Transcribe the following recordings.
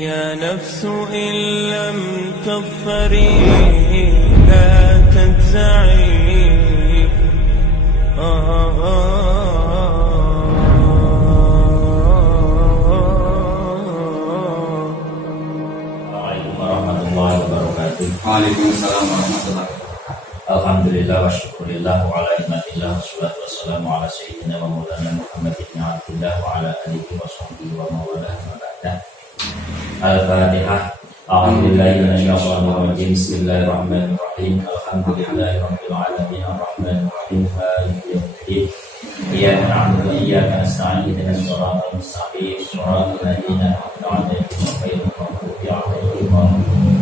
يا نفس إن لم تظفري لا تجزعي Assalamualaikum warahmatullahi wabarakatuh. Waalaikumsalam warahmatullahi wabarakatuh. Alhamdulillah wa syukurillah wa ala imatillah wassalatu wassalamu ala sayyidina wa maulana Muhammad ibn Abdillah wa ala alihi wa sahbihi wa mawalah wa ba'dah. Al-Fatihah. A'udzubillahi minasyaitonir rajim. Bismillahirrahmanirrahim. Alhamdulillahi rabbil alamin arrahmanir rahim maliki yaumiddin. Iyyaka na'budu wa iyyaka nasta'in ihdinas siratal mustaqim siratal ladzina an'amta 'alaihim ghairil maghdubi 'alaihim waladdallin.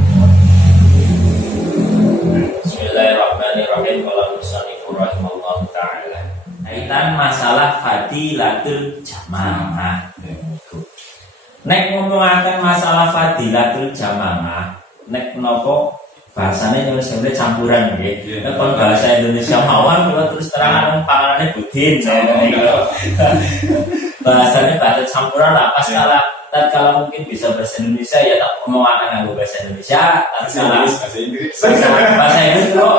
Bismillahirrahmanirrahim. Qala musannifur rahimallahu ta'ala. Kaitan masalah fadilatul jamaah. Nek ngomongaken masalah fadilatul jamaah, nek nopo bahasane yo sebenarnya campuran nggih. Nek kon bahasa Indonesia mawon kula terus terang panganane budin saya. Bahasane bahasa campuran lah pas kalau mungkin bisa bahasa Indonesia ya tak ngomongaken nganggo bahasa Indonesia, bahasa Inggris kok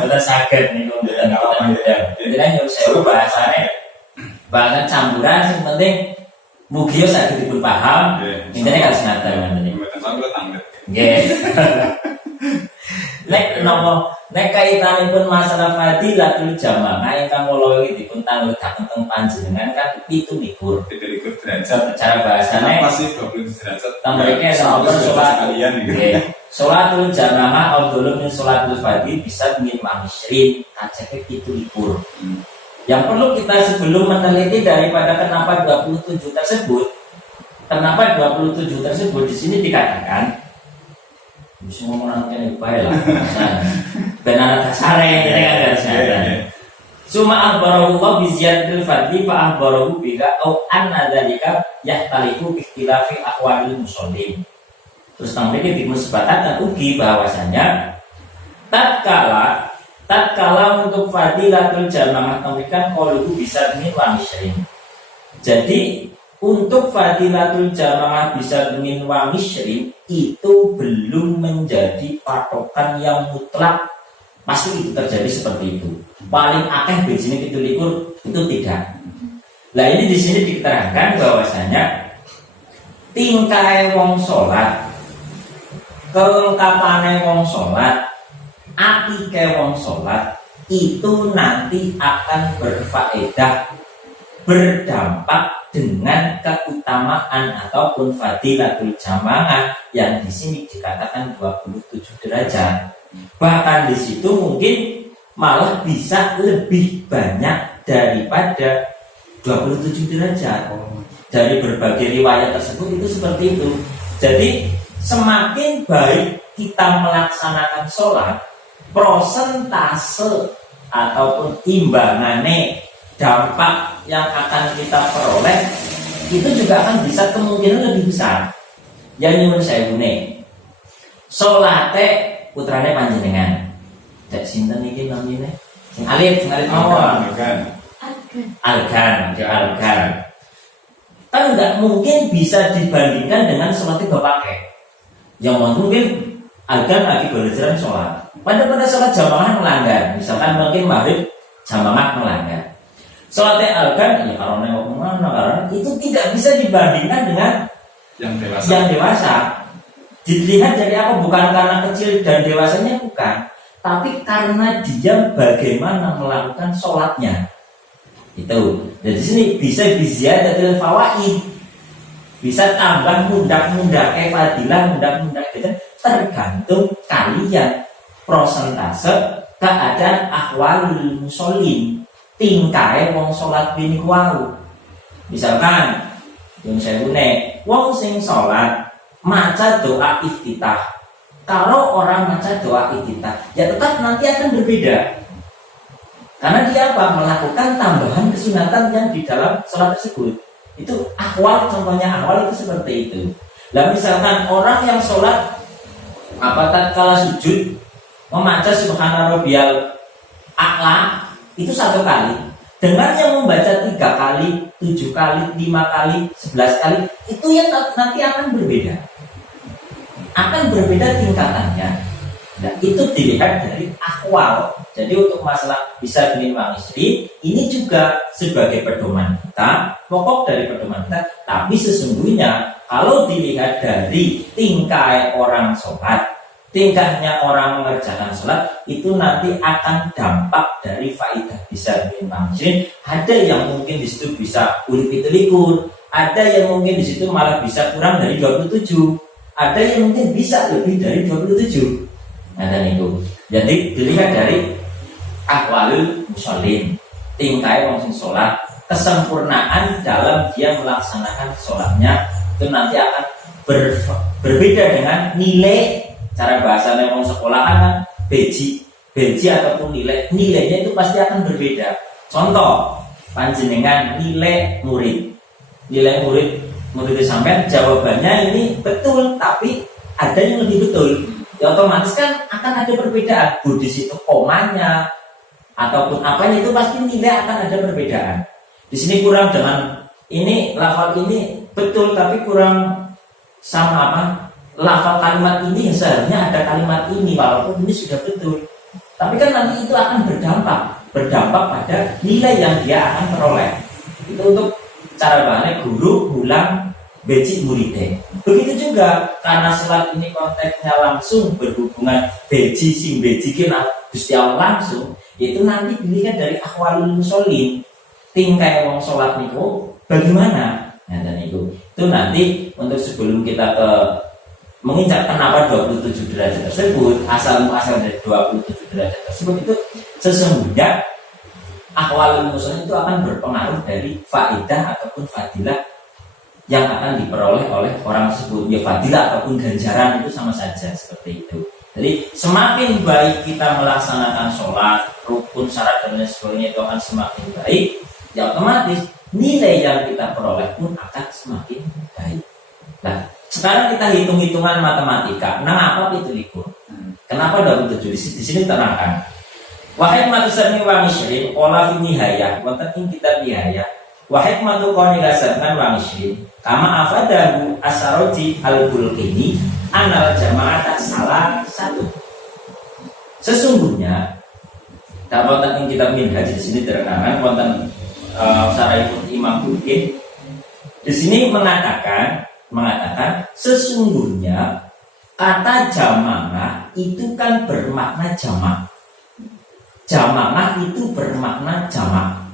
boten saged niku mboten mudah. Jadi yo sewu bahasane bahasa campuran sing penting mugi yo saged dipun paham. Intine kalih ngaten ngene. Mboten sampe tanglet. Nggih. Nek kaitanipun masalah fadilatul jamaah ingkang kula iki dipun tanglegaken teng panjenengan kan 17 derajat. Cara bahasane masih 20 derajat. Tamrike sampun salat kalian nggih. Salatul jamaah afdhalu min salatul fadhi bisa min ma'isrin kaceke 17. Yang perlu kita sebelum meneliti daripada kenapa 27 tersebut, di sini dikatakan bisa ngomong nanti baik lah, benar dasare kita kan dasare. Cuma akhbarahullah biziyadil fadli fa akhbarahu bika au anna dzalika yahtalifu bi ikhtilafi ahwalil musallin. Terus tampilnya dimusbatakan ugi bahwasanya tatkala untuk fadilatul jamaah tampilkan qauluhu bisa min wa misrin. Jadi untuk fadilatul jamaah bisa min wa misrin itu belum menjadi patokan yang mutlak. Pasti itu terjadi seperti itu. Paling akeh bejine 17 itu tidak. Nah ini di sini diterangkan bahwasanya tingkae wong salat, kelengkapane wong salat, apike wong salat itu nanti akan berfaedah, berdampak dengan keutamaan ataupun fadilatul jamaah yang di sini dikatakan 27 derajat. Bahkan di situ mungkin malah bisa lebih banyak daripada 27 derajat. Dari berbagai riwayat tersebut itu seperti itu. Jadi semakin baik kita melaksanakan sholat, prosentase ataupun imbangane dampak yang akan kita peroleh itu juga akan bisa kemungkinan lebih besar. Yang nyuwun sewune salate putrane panjenengan. Cek sinten iki namine? Sing alit mawon. Algan. Kan enggak mungkin bisa dibandingkan dengan salat bapake. Yang mungkin algan lagi belajar sholat. Pada sholat jamaah melanggar. Misalkan mungkin maghrib jamaah melanggar. Sholatnya algan, ya karena karena itu tidak bisa dibandingkan dengan yang dewasa. Dilihat dari apa? Bukan karena kecil dan dewasanya, bukan, tapi karena dia bagaimana melakukan sholatnya. Itu. Dari sini bisa biziyadatil fawaid, bisa tambah mudah fadilah, mudah gitu. Tergantung kalian prosentase keadaan ahwalul musallin, tingkae wong salat bini wau. Misalkan yang saya gune wong sing salat maca doa iftitah. Kalau orang maca doa iftitah, ya tetap nanti akan berbeda. Karena dia apa? Melakukan tambahan kesunatan yang di dalam salat tersebut. Itu ahwal, contohnya ahwal itu seperti itu. Lah misalkan orang yang salat tatkala sujud membaca subhana rabbiyal a'la itu 1 kali. Dengan yang membaca 3 kali, 7 kali, 5 kali, 11 kali, itu yang nanti akan berbeda. Akan berbeda tingkatannya. Nah, itu dilihat dari akwal. Jadi untuk masalah bisa bikin uang istri, ini juga sebagai pedoman kita, pokok dari pedoman kita. Tapi sesungguhnya kalau dilihat dari tingkah orang sholat, tingkahnya orang mengerjakan sholat, itu nanti akan dampak dari faidah bisa bikin uang istri. Ada yang mungkin di situ bisa ulipitulikur, ada yang mungkin di situ malah bisa kurang dari 27, ada yang mungkin bisa lebih dari 27. Nah, dan itu jadi dilihat dari ahwalul musallin, tingkai wong sing sholat, kesempurnaan dalam dia melaksanakan sholatnya itu nanti akan berbeda dengan nilai. Cara bahasanya wong sekolah kan beji ataupun nilainya itu pasti akan berbeda. Contoh panjenengan nilai murid sampai jawabannya ini betul tapi ada yang lebih betul, ya otomatis kan akan ada perbedaan. Di situ komanya ataupun apanya itu pasti nilai akan ada perbedaan. Di sini kurang dengan ini, lafal ini betul tapi kurang sama apa? Lafal kalimat ini seharusnya ada kalimat ini walaupun ini sudah betul. Tapi kan nanti itu akan berdampak pada nilai yang dia akan peroleh. Itu untuk cara bahasanya guru ulang becik muridnya. Begitu juga karena sholat ini konteksnya langsung berhubungan beji sing beji kena Gusti Allah langsung, itu nanti dilihat dari ahwalul musholin, tingkah wong sholat niku bagaimana. Nah, dan itu nanti untuk sebelum kita ke menginjak kenapa 27 derajat tersebut, asal dari 27 derajat tersebut itu sesungguhnya ahwalul musholin itu akan berpengaruh dari faidah ataupun fadilah yang akan diperoleh oleh orang tersebut. Ya fadilah ataupun ganjaran itu sama saja seperti itu. Jadi semakin baik kita melaksanakan sholat, rukun, syarat dan lain sebagainya itu akan semakin baik, ya otomatis nilai yang kita peroleh pun akan semakin baik. Nah, sekarang kita hitung-hitungan matematika. Nah, apa itu likur? Kenapa 27? Di sini terangkan. Wahai matusani wa misrin, ola fi nihayah, wonten ing kitab nihayah. Wahid matu koni gasarkan wangishrin kama afadahu asaroji al-bulkini anal jama'at salah satu. Sesungguhnya dalam wonten ing kitab minhaj di sini terangkan wonten sarayipun Imam Bulkin di sini mengatakan sesungguhnya kata jama'ah itu kan bermakna jamak. Jama'ah itu bermakna jamak.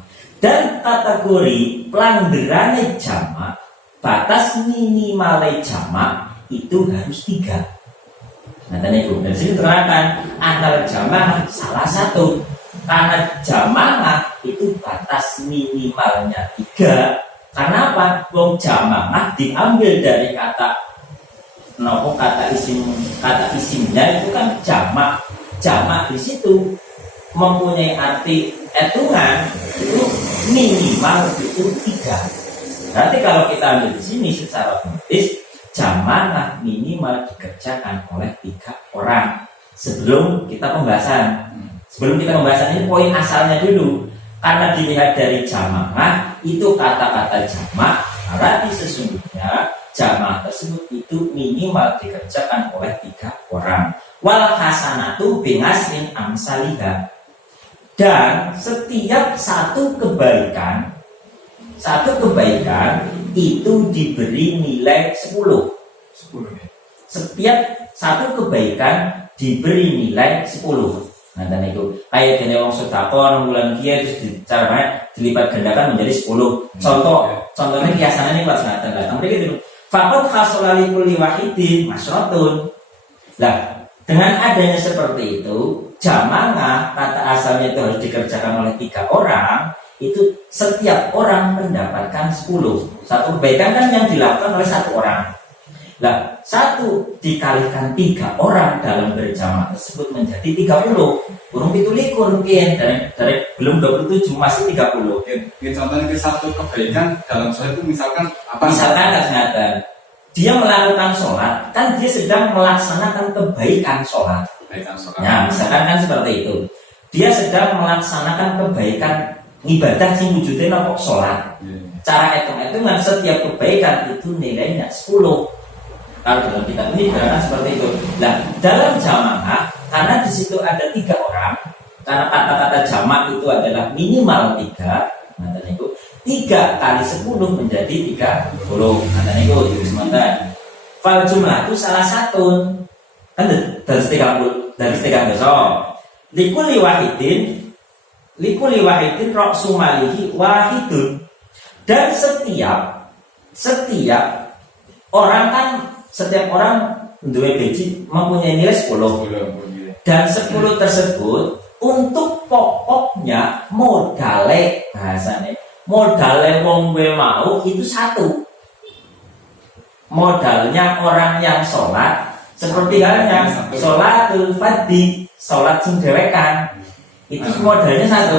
Dan kategori pelanggarannya jamak, batas minimalnya jamak itu harus 3. Nah, tadi itu dari sini terangkan antara jamaah salah satu, karena jamaah itu batas minimalnya 3. Karena apa? Wong jamaah diambil dari kata isimnya itu kan jamak. Jamak di situ mempunyai arti hitungan itu minimal itu 3. Berarti kalau kita ambil di sini secara otomatis jamaah minimal dikerjakan oleh 3 orang. Sebelum kita pembahasan ini poin asalnya dulu. Karena dilihat dari jamaah itu kata-kata jamak, berarti sesungguhnya jamaah tersebut itu minimal dikerjakan oleh 3 orang. Wal hasanatu bingasrin amsalihah. Dan setiap satu kebaikan itu diberi nilai 10. Setiap satu kebaikan diberi nilai 10. Nah, dan itu kayak gini wong sedekah bulan kia terus caranya dilipat gandakan menjadi 10. Contohnya kiasannya ini pas ngaten lah. Tapi gitu. Faqad hasolali kulli wahidin masyratun. Lah, dengan adanya seperti itu, jamaah kata asalnya itu harus dikerjakan oleh 3 orang, itu setiap orang mendapatkan 10. Satu kebaikan kan yang dilakukan oleh 1 orang. Nah, 1 dikalikan 3 orang dalam berjamaah tersebut menjadi 30. Kurang 17 mungkin dari belum 27 masih 30. Ini contohnya satu kebaikan dalam sholat itu misalkan apa? Misalkan dia melakukan sholat, kan dia sedang melaksanakan kebaikan sholat. Ya, misalkan kan seperti itu. Dia sedang melaksanakan kebaikan ibadah sing wujudnya nopo sholat. Iya. Cara hitung-hitungan setiap kebaikan itu nilainya 10. Kalau dalam kitab ini diterangkan seperti itu. Nah, dalam jamaah karena di situ ada 3 orang, karena kata-kata jamak itu adalah minimal 3, nanti itu 3 kali 10 menjadi 30. Nanti itu jadi sementara. Fal jumlah itu salah satu kan dari 30 besok. Likuli wahidin roksu malihi wahidun. Dan setiap orang kan setiap orang dua biji mempunyai nilai 10. Dan 10 tersebut untuk pokoknya modale bahasanya modale wong we mau itu 1. Modalnya orang yang sholat seperti halnya sholatul fardhi, sholat sing dewekan itu modalnya 1.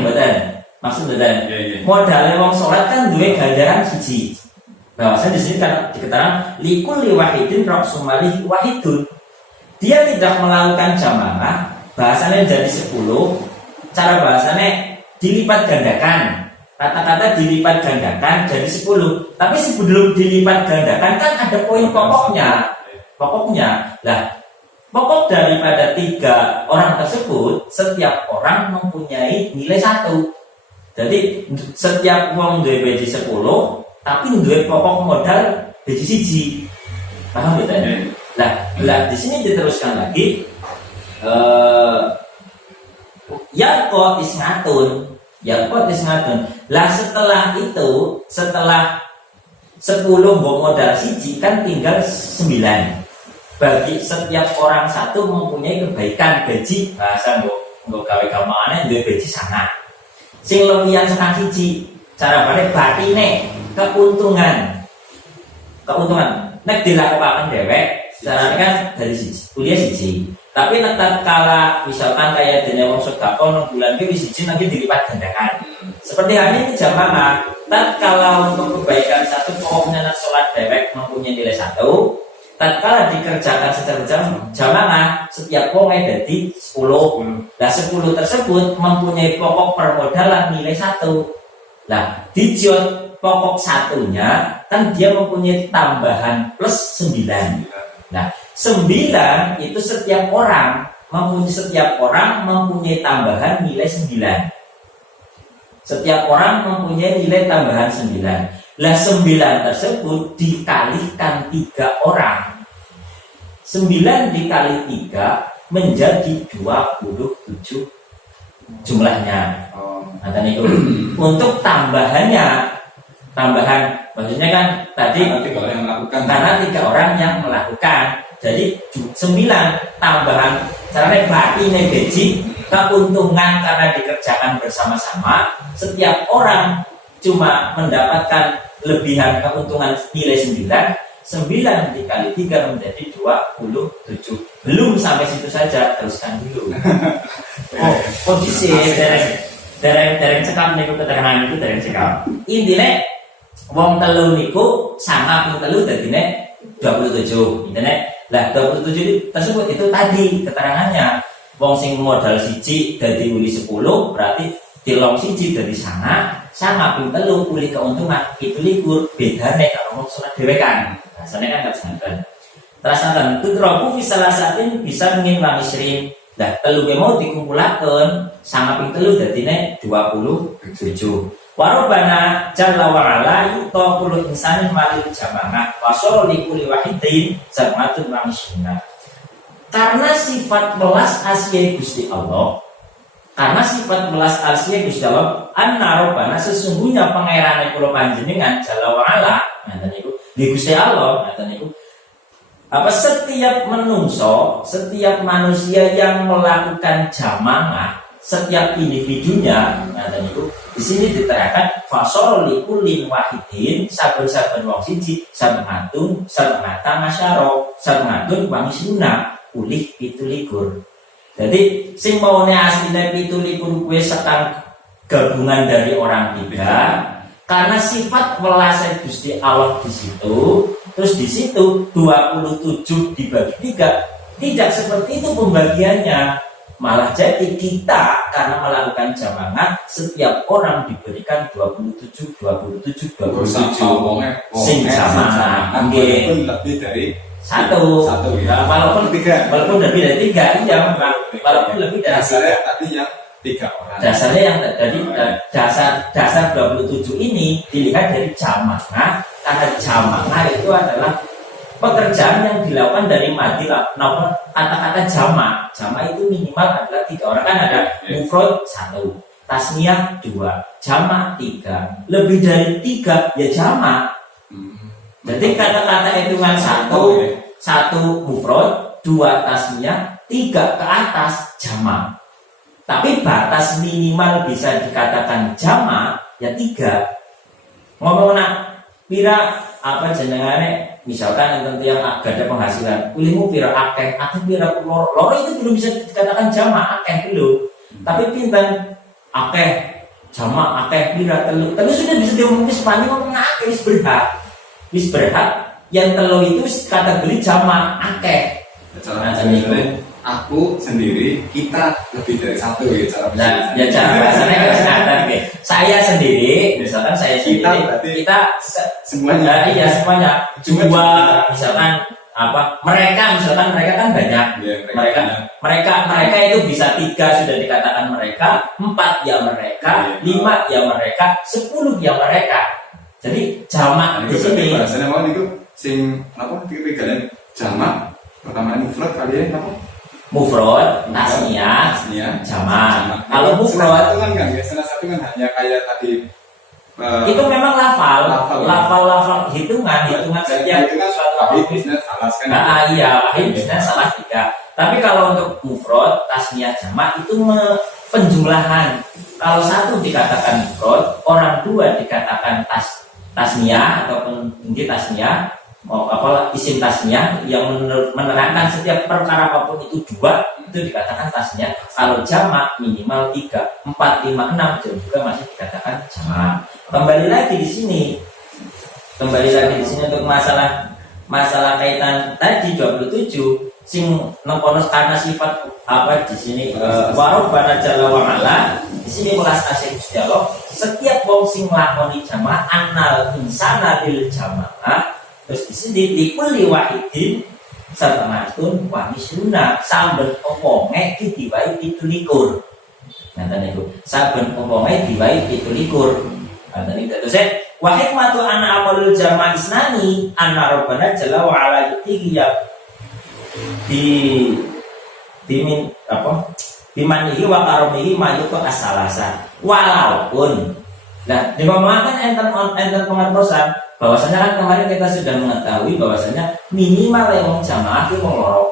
Betul. Maksud betul. Modalnya wong sholat kan duwe ganjaran siji. Bahwasanya di sini kan dikatakan likulli wahidin raksumali wahidun. Dia tidak melakukan jamaah, bahasanya jadi 10. Cara bahasanya dilipat gandakan. Kata-kata dilipat gandakan jadi 10. Tapi sebelum dilipat gandakan kan ada poin pokoknya. Lah, pokok daripada 3 orang tersebut, setiap orang mempunyai nilai 1. Jadi setiap wong duwe biji 10, tapi duwe pokok modal biji siji. Paham bedanya? Lah di sini diteruskan lagi ya kok isngatun. Lah setelah 10 modal siji kan tinggal 9. Bagi setiap orang 1 mempunyai kebaikan biji bahasa nggo gawe gampangane duwe biji sangat. Sing lebihan sekang siji cara balik batine keuntungan nek dilakukan dewek caranya kan dari siji kuliah siji tapi tetap kala misalkan kayak dene wong sedekah 6 bulan ke siji nanti dilipat gandakan seperti hari ini jamaah tatkala untuk kebaikan 1 pokoknya sholat dewek mempunyai nilai 1 tatkala dikerjakan secara jamaah setiap wong jadi 10. Nah 10 tersebut mempunyai pokok permodalan nilai 1. Nah dijot pokok 1-nya kan dia mempunyai tambahan plus 9. Nah 9 itu setiap orang mempunyai tambahan nilai 9. Setiap orang mempunyai nilai tambahan 9. Lah 9 tersebut dikalikan 3 orang. 9 dikali 3 menjadi 27 jumlahnya. Nah, itu untuk tambahan maksudnya kan tadi karena 3 orang yang melakukan. Jadi 9 tambahan caranya batine gaji keuntungan karena dikerjakan bersama-sama. Setiap orang cuma mendapatkan lebihan keuntungan nilai 9 dikali 3 menjadi 27. Belum sampai situ saja, teruskan dulu. Kondisi dereng cekap niku keterangan itu dereng cekap. Intine wong telu niku sama ping telu dadine 27. Intine lah 27 tersebut itu tadi keterangannya. Wong sing modal siji dadi uli 10 berarti tilong siji dari sama ping telu pulih keuntungan itu likur bedane kalau mau sholat dewekan rasanya kan gak santan terus santan tutroku fisalasatin bisa ngin isrin dah telu mau dikumpulakan sama ping telu dadine 27 warobana jalla wa'ala yuto puluh insanin malil jamaah wasol likuli wahidin zamatun manisina karena sifat belas asih Gusti Allah. Karena sifat belas asih Gusti Allah, anna robbana sesungguhnya pangerane kula panjenengan jalla wa ala, ngaten niku. Nggih Gusti Allah, ngaten niku. Apa setiap menungso, setiap manusia yang melakukan jamaah, setiap individunya, ngaten niku. Di sini diterangkan fasol likulin wahidin, saben-saben wong siji, saben ngatung, saben ngata masyaro, saben ngatung wangisuna, ulih 17. Jadi sing maune asline 17 kuwi sekang gabungan dari orang 3 karena sifat welas Gusti Allah di situ. Terus di situ 27 dibagi 3 tidak seperti itu pembagiannya. Malah jadi kita karena melakukan jamaah setiap orang diberikan 27 sing jamaah. Walaupun lebih dari satu ya. walaupun lebih dari tiga, iya, walaupun lebih dari dasarnya tadi yang 3 orang. dasarnya yang tadi dasar 27 ini dilihat dari jamaah, karena jamaah itu adalah pekerjaan yang dilakukan dari madilah. Nah, kata-kata jamaah itu minimal adalah 3 orang, kan ada mufrad 1, tasniyah 2, jamaah 3, lebih dari 3 ya jamaah. Jadi kata-kata hitungan 1 mufrad, 2 tasniyah, 3 ke atas jamaah. Tapi batas minimal bisa dikatakan jamaah ya 3. Ngomong pira apa jenengane, misalkan tentu yang agak ada penghasilan, pilihmu pira akeh pira loro itu belum bisa dikatakan jamaah, akeh belum. Tapi pinten akeh jamaah akeh pira telu sudah bisa diomongin Spanyol, ngomong akeh wis berhak yang telu itu kategori jamaah akeh. Cara aku sendiri, kita lebih dari 1 ya cara ya cara bahasanya kan saya sendiri, misalkan saya sendiri, kita semuanya, iya semuanya, 2 misalkan apa, mereka kan banyak, mereka itu bisa 3 sudah dikatakan mereka, 4 ya mereka, 5 ya mereka, 10 ya mereka. Jadi jamak di sini bahasanya mau itu sing apa kalian jamak pertama mufrad kalian apa? Mufrad, tasniyah, jamak. Kalau mufrad itu kan salah satu kan hanya kayak tadi itu memang lafal hitungan setiap suatu bisnis salah kan. Nah, iya, bisnis salah 3. Tapi kalau untuk mufrad, tasniyah, jamak itu penjumlahan. Kalau 1 dikatakan mufrad, orang 2 dikatakan tasniyah ataupun inti tasniyah, isim tasniyah yang menerangkan setiap perkara apapun itu 2, itu dikatakan tasniyah. Kalau jamak minimal 3, 4, 5, 6 juga masih dikatakan jamak. Kembali lagi di sini untuk masalah kaitan tadi 27 sing nemponos karena sifat apa di sini warobana jalla wa ala. Di sini welas asih Gusti Allah, setiap wong sing nglakoni jamaah annal insana lil jamaah. Terus di sini dikuli wahidin satengahun wa misruna saben omonge diwai 17. Ngaten niku. Saben omonge diwai 17. Ngaten niku. Terus wa hikmatu anna amalul jamaah isnani anna rabbana jalla wa ala yutiya bimanihi wa karomihi mayuku asalasa. Walaupun dimakan enten pengertosan bahwasanya kan kemarin kita sudah mengetahui bahwasanya minimal wong jamaah itu wong loro.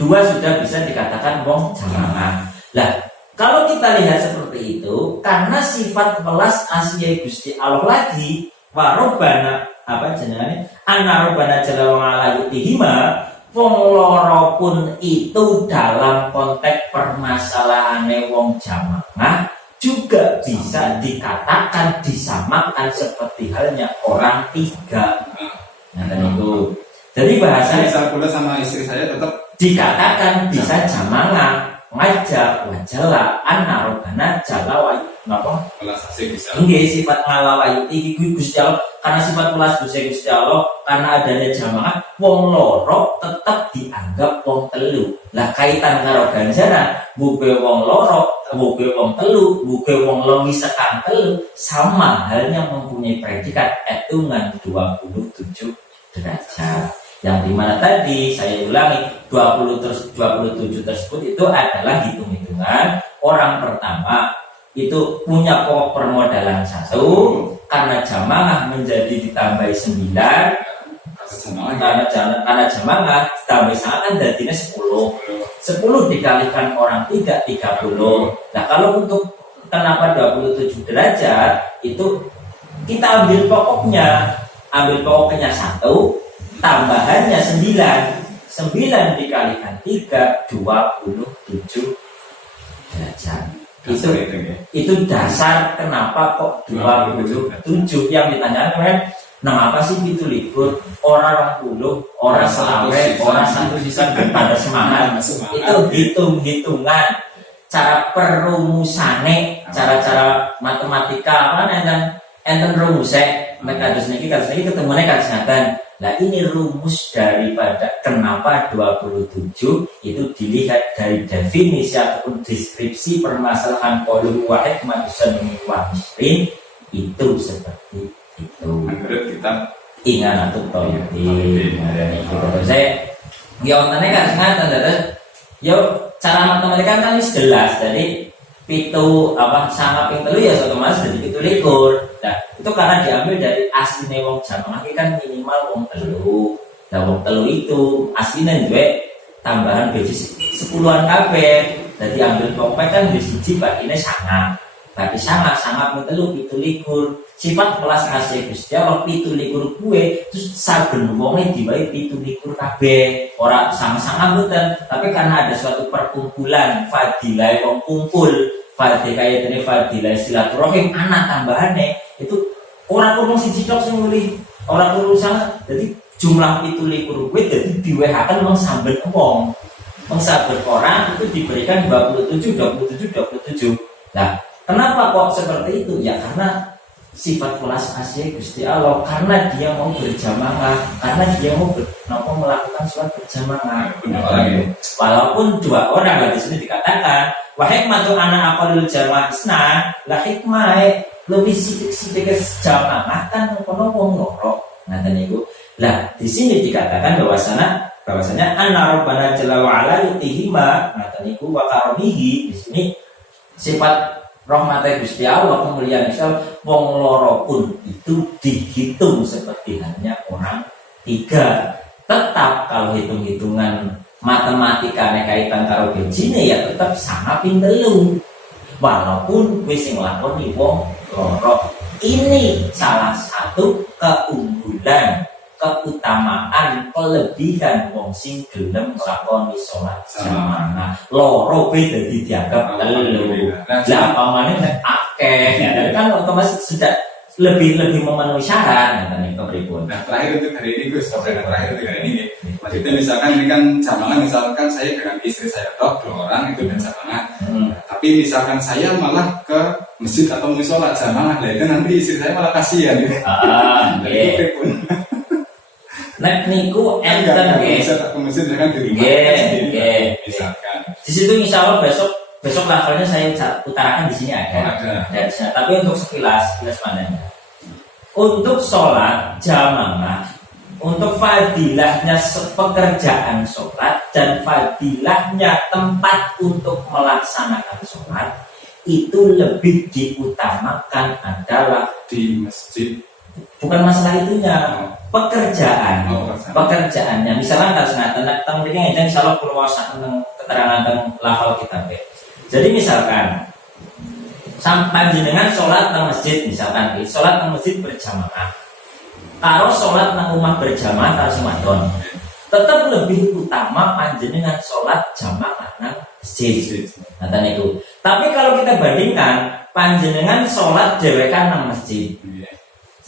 2 sudah bisa dikatakan wong jamaah. Lah, kalau kita lihat seperti itu, karena sifat welas asih Gusti Allah lagi warobana apa jenenge? Ana robana jalla wa ala yutihima, wong loro pun itu dalam konteks permasalahane wong jamaah juga bisa dikatakan disamakan seperti halnya orang 3. Nah, itu. Jadi bahasanya saya pula sama istri saya tetap dikatakan bisa jamaah ngajak wajala anna robana jalla wa napa welas asih bisa. Nggih, sifat ngalawayu iki Gusti Allah, karena sifat welas Gusti Allah, karena adanya jamaah wong loro tetap dianggap wong telu. Lah kaitan karo ganjaran buke wong loro, buke wong telu, buke wong longi sekang telu sama halnya mempunyai predikat hitungan 27 derajat. Yang dimana tadi saya ulangi 27 tersebut itu adalah hitung-hitungan orang pertama itu punya pokok permodalan 1, karena jamaah menjadi ditambahi 9, karena jamaah ditambahi 9 kan jadinya 10 dikalikan orang 3, 30. Nah kalau untuk kenapa 27 derajat itu kita ambil pokoknya 1, tambahannya 9 dikalikan 3, 27 derajat. Itu dasar kenapa kok 27 yang ditanyakan kemarin Nah apa sih 17 orang 20 orang selawe orang satu sisa pada semangat itu hitung-hitungan cara perumusane cara-cara matematika apa enten rumusnya kados niki ketemuannya kados ngaten. Nah ini rumus daripada kenapa 27 itu dilihat dari definisi ataupun deskripsi permasalahan qaulul wahid matusan wahidin itu seperti itu. Menurut kita ingat atau toyib. Saya nyontane kan ngaten terus yo cara matematika kan wis jelas. Jadi pitu apa sama ping telu ya otomatis jadi 17. Nah, itu karena diambil dari asline wong jamaah kan minimal wong telu. Nah, wong telu itu asline duwe tambahan biji 10-an kabeh. Jadi ambil komplek kan di siji bakine sangat. Bagi sangat ping telu 17. Sifat kelas asih Gusti Allah 17 kuwe terus saben wonge diwai 17 kabeh. Ora sama-sama mboten, tapi karena ada suatu perkumpulan fadilah wong kumpul fadilah kaya dene fadilah silaturahim anak tambahane itu orang kurang siji tok sing nguri orang kurang sangat. Jadi jumlah 17 kuwe dadi diwehaken mung samben wong. Mung saben orang itu diberikan 27. Nah, kenapa kok seperti itu? Ya karena sifat kelas asih Gusti Allah, karena dia mau berjamaah, karena dia mau melakukan sholat berjamaah. Walaupun 2 orang di sini dikatakan wa hikmatu ana aqallul jamaah isna la hikmah lebih sidik jamaah kan kono wong loro. Ngaten niku. Lah di sini dikatakan bahwasanya anna rabbana jalla wa ala yutihima ngaten niku wa karamihi. Di sini sifat rahmatnya Gusti Allah kemuliaan Gusti Allah wong loro pun itu dihitung seperti hanya orang 3. Tetap kalau hitung-hitungan matematika kaitan karo bejine ya tetap sama ping telu. Walaupun wis sing nglakoni wong loro. Ini salah satu keunggulan, keutamaan, kelebihan wong sing gelem nglakoni salat jamaah. Loro beda dianggap telu. Lah pamane nek akeh kan otomatis sudah lebih memenuhi syarat nanti kepripun. Nah terakhir untuk hari ini Gus, terakhir untuk hari ini maksudnya misalkan ini kan jamaah, misalkan saya dengan istri saya 2 orang itu dan jamaah. Tapi misalkan saya malah ke masjid atau musola jamaah, lah itu nanti istri saya malah kasihan gitu. Kepripun. Nek niku enten nggih. Bisa ke masjid kan di rumah misalkan. Di situ insyaallah besok levelnya saya utarakan di sini ada. Tapi untuk sekilas pandangnya. Untuk sholat jamaah, untuk fadilahnya pekerjaan sholat dan fadilahnya tempat untuk melaksanakan sholat itu lebih diutamakan adalah di masjid. Bukan masalah itunya, pekerjaannya. Misalnya kalau tentang ini insya Allah perluasan tentang keterangan tentang lafal kitab. Jadi misalkan sampai jenengan sholat nang masjid, misalkan sholat nang masjid berjamaah. Kalau sholat nang rumah berjamaah karo sing wadon, tetap lebih utama panjenengan sholat jamaah nang masjid. Nah itu. Tapi kalau kita bandingkan panjenengan sholat dhewekan nang masjid,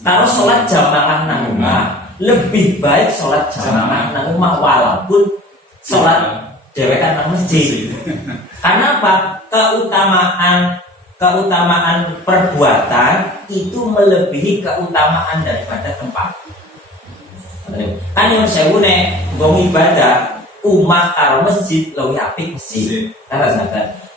kalau sholat jamaah nang rumah, lebih baik sholat jamaah nang rumah walaupun sholat dhewekan nang masjid. Karena apa? Keutamaan perbuatan itu melebihi keutamaan daripada tempat. Kan yang sewu nek wong ibadah umah karo masjid luwih apik masjid.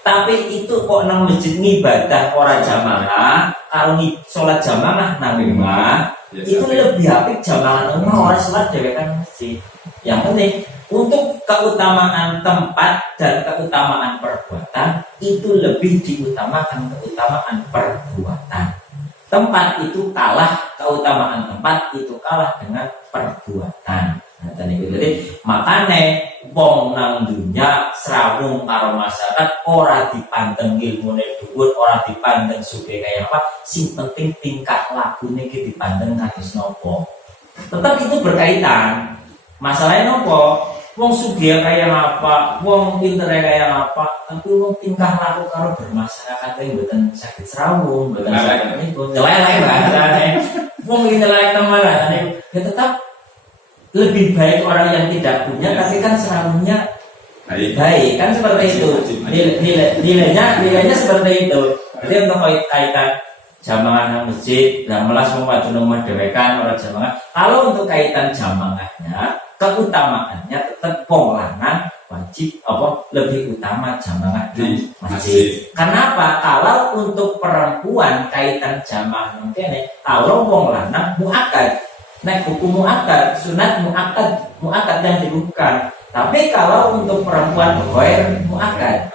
Tapi itu kok nang masjid ngibadah ora jamaah, karo sholat jamaah nang rumah, itu lebih apik jamaah nang rumah ora sholat dhewekan masjid. Yang penting untuk keutamaan tempat dan keutamaan perbuatan itu lebih diutamakan keutamaan perbuatan. Tempat itu kalah, keutamaan tempat itu kalah dengan perbuatan. Nah, jadi makanya wong nang dunya srawung karo masyarakat ora dipandeng ilmune dhuwur, ora dipandeng sugih kaya apa, sing penting tingkah lakune iki dipandeng kados napa. Tetap itu berkaitan. Masalahnya nopo? wong sugih kayak apa, wong pinter kayak apa, tapi wong tingkah laku karo bermasyarakat yang mboten sakit serawung, mboten sakit niku, nyeleleh bahasane. Wong nyeleleh teman ya tetap lebih baik orang yang tidak punya, tapi kan serawungnya baik kan seperti itu. Nilainya seperti itu. Jadi untuk kaitan jamaah masjid, dan melas memadu nomor dewekan orang jamaah. Kalau untuk kaitan jamaahnya, keutamaannya tetap wong lanang wajib lebih utama jamaah di masjid. Kenapa? Kalau untuk perempuan kaitan jamaah mungkin kalau wong lanang muakkad, nek hukum muakkad, sunat muakkad yang dibutuhkan. Tapi kalau untuk perempuan ghair muakkad,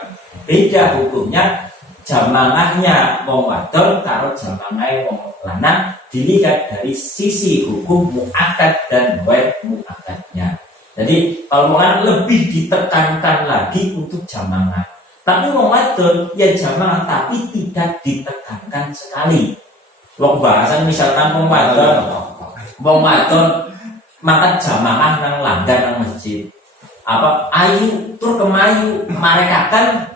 beda hukumnya. Jamaahnya wong wadon karo jamaah wong lanang dilihat dari sisi hukum muakkad dan ghair muakkadnya. Jadi kalau wong lanang lebih ditekankan lagi untuk jamaah. Tapi wong wadon ya jamaah tapi tidak ditekankan sekali. Wong bahasan misalkan wong wadon maka jamaah nang langgar nang masjid. Ayu tur kemayu mereka kan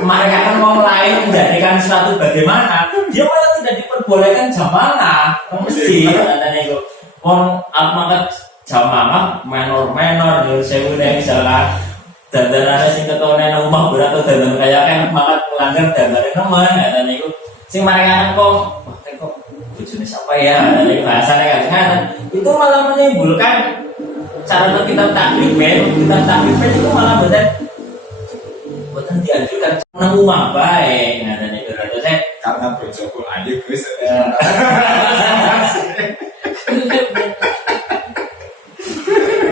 mereka kan mau lain menjadikan suatu bagaimana dia malah tidak diperbolehkan jamaah mesti katanya itu maka jamaah menor nyuruh sewu misalkan dandanannya sing ketone nang omah berat atau dandan kayak kan maka melanggar dandanannya nemen katanya itu sing mereka kan kok bojone siapa ya bahasanya kan itu malah menimbulkan cara kita takrib itu malah bukan dianjurkan nang omah bae ngadane berarti karena bojoku ayu Gus.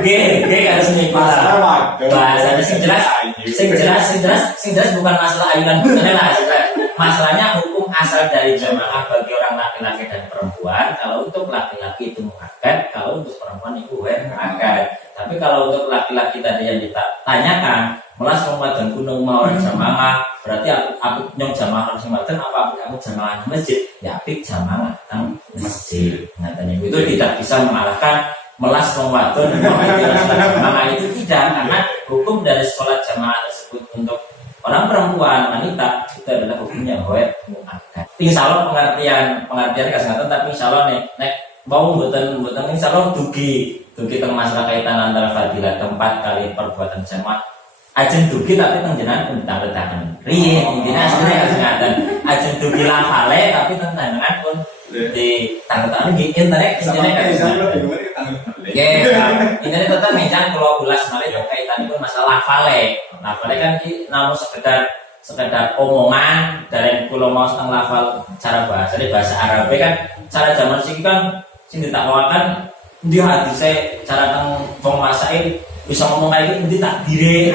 Oke, harus nyimpang. Bahasanya sing jelas bukan masalah ayunan bukan lah. Masalahnya hukum asal dari jamaah bagi orang laki-laki dan perempuan. Kalau untuk laki-laki itu muakkad, kalau untuk perempuan itu ghair muakkad. Tapi kalau untuk laki-laki tadi yang ditanyakan, melas Ramadan kuno mau jamaah, berarti aku nyong jamaah harus Ramadan apa aku jamaah masjid? Ya apik jamaah tang masjid. Nah, itu tidak bisa mengalahkan melas Ramadan jamaah itu tidak, karena hukum dari sholat jamaah tersebut untuk orang perempuan wanita itu adalah hukumnya ghair muakkad. Insyaallah pengertian kasih tapi insyaallah nek mau mboten insyaallah dugi teng masalah kaitan antara fadilah tempat kali perbuatan jamaah. Ajeng dugi tapi teng jenengan pun ditambah-tambahan. Riye intine asline kasih ngaten. Ajeng dugi lafale tapi teng jenengan pun ditambah-tambahan nggih intine ini tetap menjang kalau ulas malih kaitan itu masalah lafale. Lafale kan namun sekedar omongan dari pulau mau setengah lafal cara bahasa Arab kan cara zaman sih kan sing ditakwakan di hati saya cara teng wong masail bisa ngomong kayak gitu takdire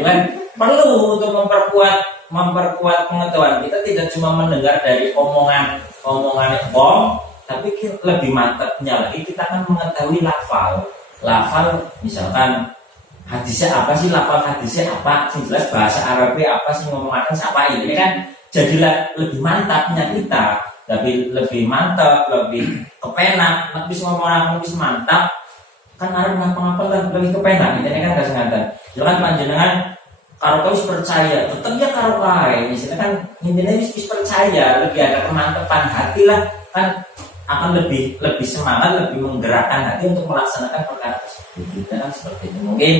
kan perlu untuk memperkuat pengetahuan kita tidak cuma mendengar dari omongan wong tapi lebih mantapnya lagi kita akan mengetahui lafal misalkan hadisnya apa sih, lafal hadisnya apa sih, jelas bahasa Arabnya apa sih, ngomongkan siapa ini kan jadilah lebih mantapnya kita, lebih mantap, lebih kepenak, lebih ngomong lebih mantap kan Arab ngapa-ngapa lebih kepenak ini kan gak sengaja jangan panjenengan kalau kau percaya tetap ya karo kae misalnya kan intinya wis percaya lebih ada kemantapan hati lah kan akan lebih semangat, lebih menggerakkan hati untuk melaksanakan perkara tersebut. Kita kan seperti itu mungkin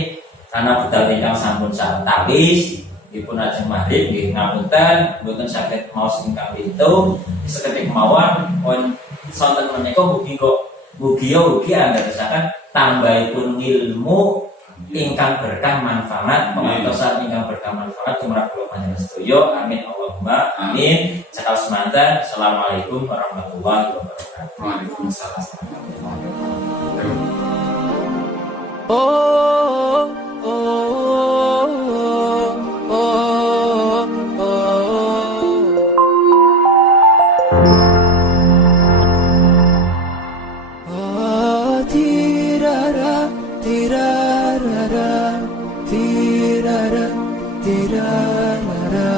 karena budal ingkang sampun santawis dipun ajeng maghrib nggih ngapunten mboten saged maos ingkang itu seketik mawon pun sonten menika mugi andhesaken tambahipun ilmu ingkang berkah manfaat pengantosan ingkang berkah manfaat tumrap kula panjenengan sedaya amin Allahumma amin. Cekal semanten. Assalamualaikum warahmatullahi wabarakatuh. Waalaikumsalam warahmatullahi wabarakatuh. Oh